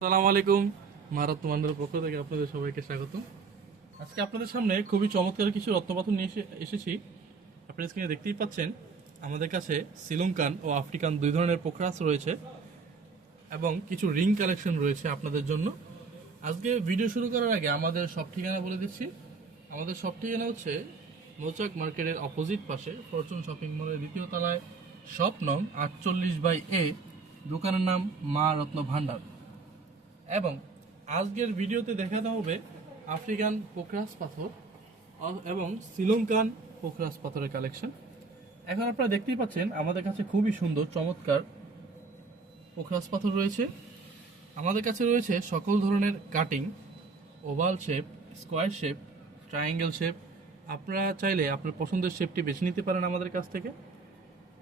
আসসালামু আলাইকুম। মারাত্ম মান্ডার পক্ষ থেকে আপনাদের সবাইকে স্বাগত। আজকে আপনাদের সামনে খুবই চমৎকার কিছু রত্নপাথর নিয়ে এসেছি। আপনারা স্ক্রিনে দেখতেই পাচ্ছেন আমাদের কাছে শ্রীলঙ্কান ও আফ্রিকান দুই ধরনের পোখরাস রয়েছে এবং কিছু রিং কালেকশন রয়েছে আপনাদের জন্য। আজকে ভিডিও শুরু করার আগে আমাদের সব ঠিকানা বলে দিচ্ছি। আমাদের সব ঠিকানা হচ্ছে মৌচাক মার্কেটের অপোজিট পাশে ফরচুন শপিং মলের দ্বিতীয় তলায়, শপ নং 48/A, দোকানের নাম মা রত্ন ভান্ডার। এবং আজকের ভিডিওতে দেখানো হবে আফ্রিকান পোখরাস পাথর এবং শ্রীলঙ্কান পোখরাস পাথরের কালেকশন। এখন আপনারা দেখতেই পাচ্ছেন আমাদের কাছে খুবই সুন্দর চমৎকার পোখরাস পাথর রয়েছে। আমাদের কাছে রয়েছে সকল ধরনের cutting, oval shape, square shape, triangle shape. আপনারা চাইলে আপনার পছন্দের শেপটি বেছে নিতে পারেন আমাদের কাছ থেকে।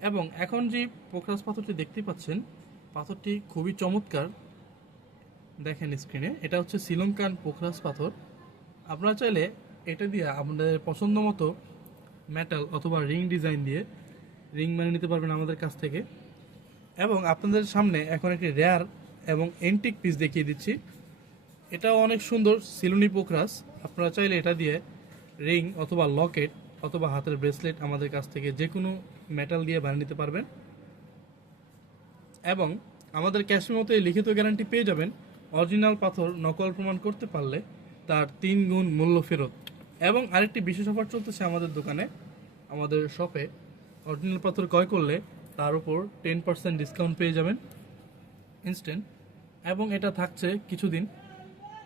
এবং এখন যে পোখরাস পাথরটি দেখতে পাচ্ছেন, পাথরটি খুবই চমৎকার। দেখেন স্ক্রিনে, এটা হচ্ছে শ্রীলঙ্কান পোখরাস পাথর। আপনারা চাইলে এটা দিয়ে আপনাদের পছন্দ মতো মেটাল অথবা রিং ডিজাইন দিয়ে রিং বানিয়ে নিতে পারবেন আমাদের কাছ থেকে। এবং আপনাদের সামনে এখন একটি রেয়ার এবং এন্টিক পিস দেখিয়ে দিচ্ছি। এটাও অনেক সুন্দর সিলুনি পোখরাস। আপনারা চাইলে এটা দিয়ে রিং অথবা লকেট অথবা হাতের ব্রেসলেট আমাদের কাছ থেকে যে কোনো মেটাল দিয়ে বানিয়ে নিতে পারবেন। এবং আমাদের ক্যাশের মতো লিখিত গ্যারান্টি পেয়ে যাবেন। অরিজিনাল পাথর নকল প্রমাণ করতে পারলে তার 3 গুণ মূল্য ফেরত। এবং আরেকটি বিশেষ অফার চলতেছে আমাদের দোকানে, আমাদের শপে। অরিজিনাল পাথর ক্রয় করলে তার উপর 10% ডিসকাউন্ট পেয়ে যাবেন ইনস্ট্যান্ট, এবং এটা থাকছে কিছুদিন।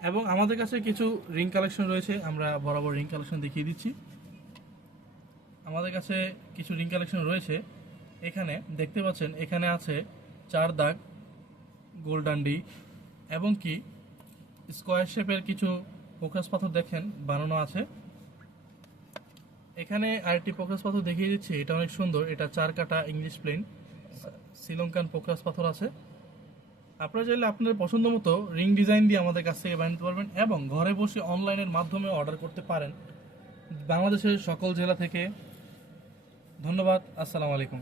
এবং আমাদের কাছে কিছু রিং কালেকশন রয়েছে, আমরা বরাবর রিং কালেকশন দেখিয়ে দিচ্ছি। আমাদের কাছে কিছু রিং কালেকশন রয়েছে। এখানে দেখতে পাচ্ছেন, এখানে আছে 4 দাগ গোল্ডান্ডি এবং কি স্কোয়ার শেপের কিছু পোখরাস পাথর দেখেন বানানো আছে। এখানে আরেকটি পোখরাস পাথর দেখিয়ে দিচ্ছি, এটা অনেক সুন্দর। এটা 4 কাটা ইংলিশ প্লেন শ্রীলঙ্কান পোখরাস পাথর আছে। আপনারা চাইলে আপনাদের পছন্দ মতো রিং ডিজাইন দিয়ে আমাদের কাছ থেকে বানাতে পারবেন এবং ঘরে বসে অনলাইনের মাধ্যমে অর্ডার করতে পারেন বাংলাদেশের সকল জেলা থেকে। ধন্যবাদ। আসসালামু আলাইকুম।